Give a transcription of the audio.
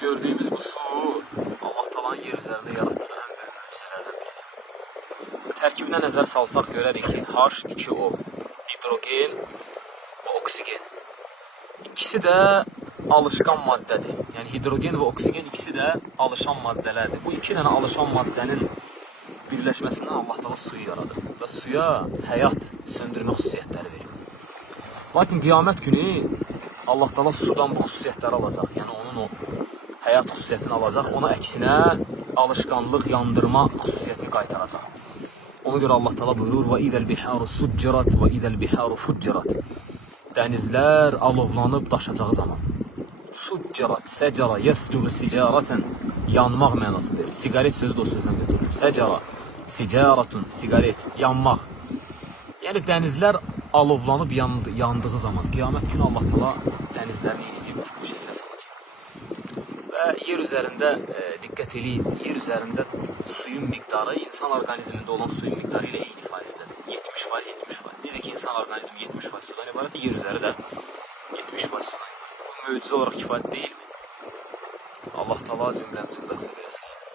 Gördüğümüz bu su Allah talanın yer üzerinde yarattığı en büyük möcüzelerden biri. Tərkibinə nəzər salsaq görərik ki, H2O, hidrogen və oksigen. İkisi də alışqan maddədir. Yəni hidrogen və oksigen ikisi də alışan maddələrdir. Bu iki dənə alışan maddənin birləşməsindən Allah Taala suyu yaradır və suya həyat söndürmə xüsusiyyətləri verir. Lakin qiyamət günü Allah Taala sudan bu xüsusiyyətləri alacaq. Yəni onun o həyat xüsusiyyətini alacaq, ona əksinə alışqanlıq, yandırma xüsusiyyətini qaytaracaq. Ona görə Allah Taala buyurur: "Və idəl biharu succirat və idəl biharu fuccirat." Dənizlər alovlanıb daşacağı zaman. Succirat, səcara, yascuru sicaratan yanmaq mənası verir. Siqaret sözü də o sözdən götürülüb. Səcara, sicaratun, siqaret, yanmaq. Yəni dənizlər alovlanıb yandı, yandığı zaman qiyamət günü Allah Taala dənizləri eləyəcək bu, şəklə salacaq. Üzərində e, diqqət eləyin, yer üzərində suyun miqdarı insan orqanizmində olan suyun miqdarı ilə eyni faizdədir. 70% 70%. Necə ki insan orqanizmi 70% sudan ibarət, yer üzəri də 70% sudan ibarət. Bu möcüzə olaraq kifayət deyilmi? Allah Taala cümləmizi bəxtə eləsin.